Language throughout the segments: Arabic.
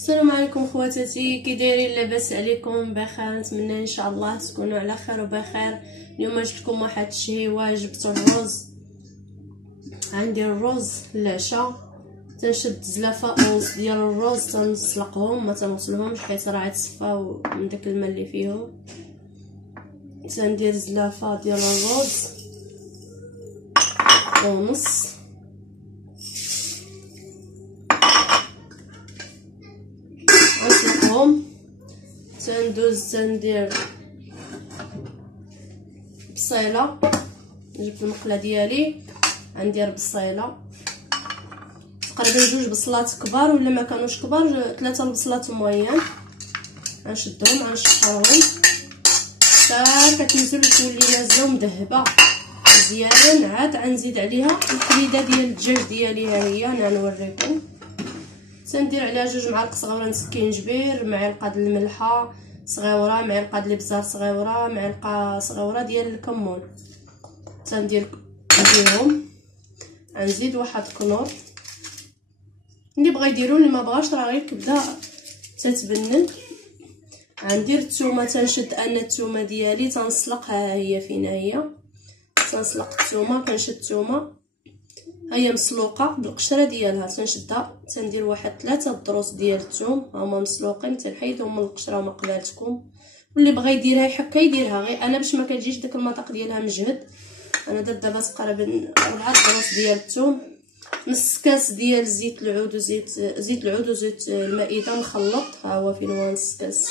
السلام عليكم خواتاتي، كي دايرين؟ لاباس عليكم؟ بخير؟ نتمنى ان شاء الله تكونوا على خير وبخير. اليوم جبت لكم واحد الشهيوه، جبت الرز. عندي الرز للعشاء، تنشد زلافه ونص ديال الرز، تنسلقهم ما تنغسلهمش حيت راه تصفاو من داك الماء اللي فيهم. تندير زلافه ديال الرز ونص، غنسلقهم. تندير بصيله، جبت المقله ديالي غندير بصيله تقريبا 2 بصلات كبار، ولا ما كانوش كبار 3 البصلات موين. غنشدهم غنشحرهم حتى كتنزل تولي نازله ومذهبه مزيان. عاد غنزيد عليها الكبيده ديال الدجاج ديالي، ها هي انا نوريكم. تندير عليها 2 معالق صغيره سكينجبير، معلقه د الملحه صغيره، معلقه د الابزار صغيره، معلقه صغيره ديال الكمون. تندير عليهم، غنزيد واحد كنور. اللي بغى يديروا، اللي ما بغاش راه غير كبده تتبنن. غندير الثومه، تنشد انا الثومه ديالي تنسلق، ها هي فين هي. تنسلق الثومه، كنشد الثومه هي مسلوقه بالقشره ديالها، تنشدها. تندير واحد 3 ضروس ديال الثوم هما مسلوقين، تنحيدهم من القشره وما قبالتكم. واللي بغى يديرها يحكى يديرها، غير انا باش ما كتجيش داك المذاق ديالها مجهد، انا درت دابا تقريبا 4 ضروس ديال الثوم، نص كاس ديال زيت العود وزيت المائده مخلط. ها هو فين هو نص كاس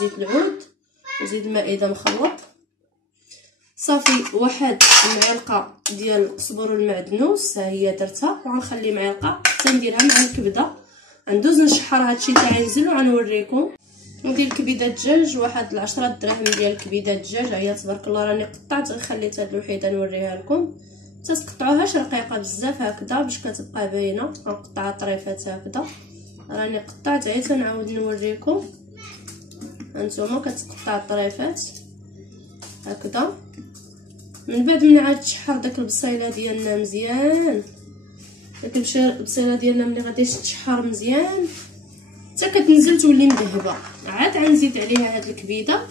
زيت العود وزيت المائده مخلط. صافي واحد المعلقه ديال القزبر المعدنوس، ها هي درتها، وغنخلي معلقه تنديرها مع الكبده. غندوز نشحر هادشي تا ينزل وغنوريكم. ندير كبده الدجاج، واحد 10 دراهم ديال كبده الدجاج، ها هي تبارك الله راني قطعت، غير خليت هاد الوحيده نوريها لكم. تتقطعوهاش رقيقه بزاف هكذا باش كتبقى باينه، غنقطعها طريفات هكذا. راني قطعت، عيت نعاود نوريكم. هانتوما كتقطع الطريفات هكذا. من بعد من عاد تشحر داك البصيله ديالنا مزيان، داك البصيله ديالنا ملي غادي تشحر مزيان حتى كتنزل تولي مذهبه، عاد غنزيد عليها هاد الكبيده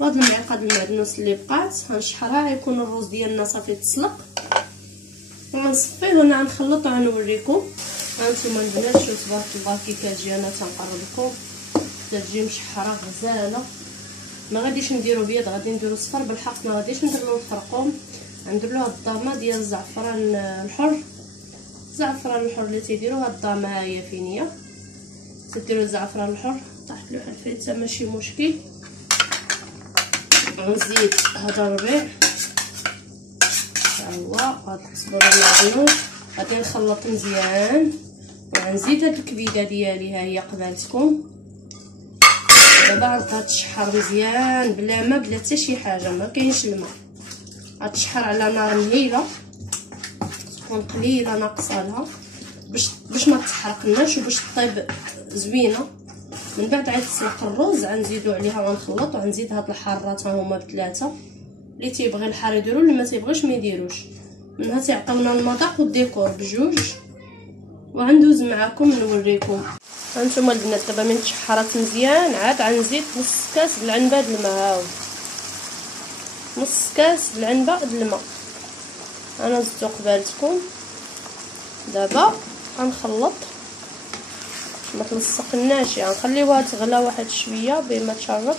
وهاد المعلقه د المعدنوس اللي بقات، غنشحرها. غيكون الرز ديالنا صافي تسلق، وغنصفيه وانا غنخلط وغنوريكم. هانتوما البنات شوفوا تبارك الله كي كتجي، انا تنقرب لكم كتجي مشحره غزاله. ما غاديش نديرو بيض، غادي نديرو صفر بالحق، ما غاديش ندير له الخرقوم. غندير له الضامه ديال الزعفران الحر، الزعفران الحر اللي تيديروها الضامه، ها هي فين هي. تديروا الزعفران الحر، طاحت له حلفيته ماشي مشكل. غنزيد هذا الربيع، ها هو هاد القزبر المعدنوس، غادي نخلط مزيان. وغنزيد هاد الكبيده ديالي، ها هي قبالتكم. دابا غنبقى تشحر مزيان بلا ما بلا حتى شي حاجه، ما كاينش الماء. غتشحر على نار مهيله، تكون قليله ناقصه لها باش ما تحرقناش وباش طيب زوينه. من بعد عاد تسلق الرز، غنزيدو عليها وغنخلط، وغنزيد هاد الحارات ها هما ب3. اللي تيبغي الحار يديرو، اللي ما تيبغيش ما يديروش. منها تيعطيونا المذاق والديكور بجوج. وغندوز معاكم نوريكم. هانتوما البنات دابا من تشحرات مزيان، عاد غنزيد نص كاس العنبه د الماء، هاو نص كاس العنبه د الماء انا زدتو قبالتكم. دابا غنخلط ما تلصقناش، يعني نخليوها تغلى واحد شويه بما تشرب،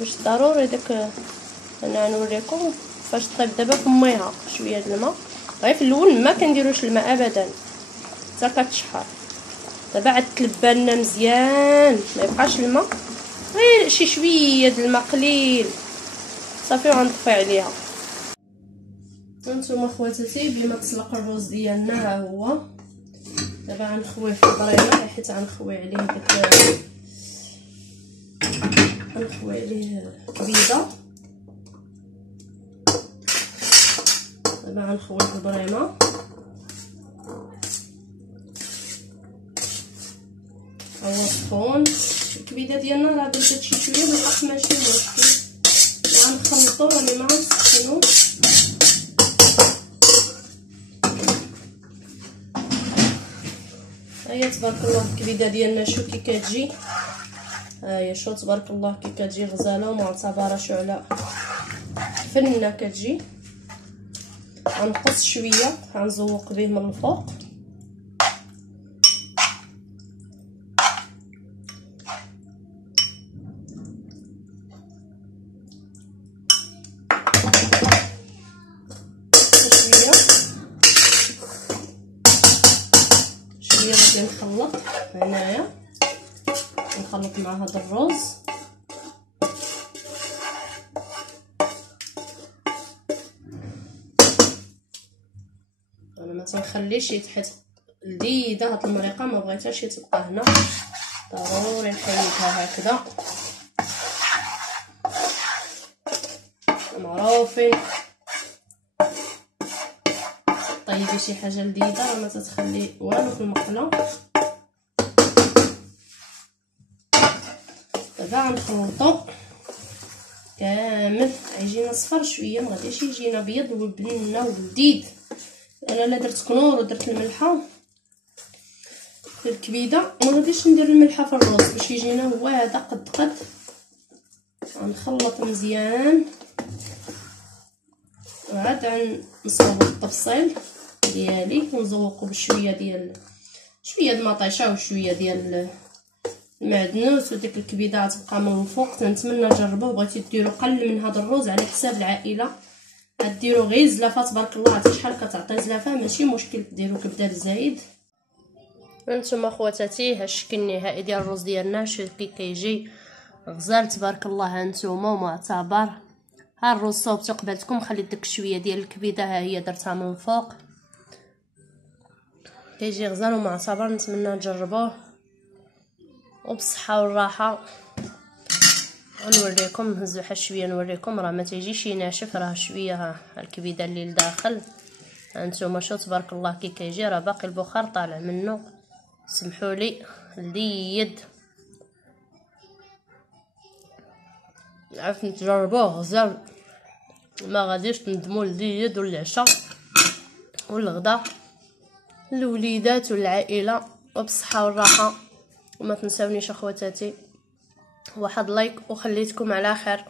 باش ضروري داك. انا نوريكم فاش طيب. دابا فميها شويه د الماء، غير في الاول ما كنديروش الماء ابدا حتى كتشحر. دابا عاد تلبى لنا مزيان، ما يبقاش الماء، غير شي شويه د الماء قليل صافي. وغنطفي عليها. هانتوما خواتاتي بما تسلق الرز ديالنا، ها هو دابا غنخويه في البريمه، حيت غنخوي عليه داك، غنخوي عليه الكبيده. دابا غنخوي في البريمه، ها هو سخون. الكبيده ديالنا راه درت شي شويه بالحق ماشي مشكل، غنخلطو راني ما غنسخنوش. هيا تبارك الله الكبيده ديالنا شو كي كتجي. هاهي شو تبارك الله كي كتجي غزاله ومعتبره شو على فنه كتجي. غنقص شويه غنزوق به من الفوق. شويه باش نخلط هنايا، نخلط مع هذا الرز. انا ما تنخليش يتحط لذيذه هاد المريقه، ما بغيتهاش تبقى هنا، ضروري نحيدها هكذا. معروفين طيبي شي حاجه لذيذه راه ما تتخلي والو في المقله. دابا غنخلطو كامل. يجينا صفر شويه، ما غاديش يجينا بيض وبنينه ولذيذ. انا لا درت كنور ودرت الملحه في الكبيده، وما غاديش ندير الملحه في الرز باش يجينا هو هذا قد قد. غنخلط مزيان وعاد نصاوب الطبسيل ديالي ونزوقو بشويه ديال المطيشه وشويه ديال المعدنوس. وديك الكبيده غتبقى من الفوق. تنتمنى تجربوه. بغيتي ديروا قل من هذا الرز على حساب العائله، غديروا غير زلافه تبارك الله. عرفتي شحال كتعطي زلافه؟ ماشي مشكل ديروا كبده بالزايد. هانتوما خواتاتي ها الشكل النهائي ديال الرز ديالنا شو كيجي غزال تبارك الله. هانتوما ومعتبر. ها الرز صوبته قبلتكم، خليت ديك شويه ديال الكبيده ها هي درتها من الفوق. كيجي غزال ومعتبر. نتمنى تجربوه وبصحه والراحه. نوريكم نهزو حتى شويه نوريكم، راه ما تيجيش ناشف، راه شويه ها الكبيده اللي لداخل. هانتوما شو تبارك الله كي كيجي، راه باقي البخار طالع منه. سمحوا لي لذيذ. عرفت تجربوه غزال، ما غاديش تندموا. لذيذ والعشاء والغدا الوليدات والعائله وبصحه والراحه. وما تنساونيش اخواتاتي واحد لايك وخليتكم على خير.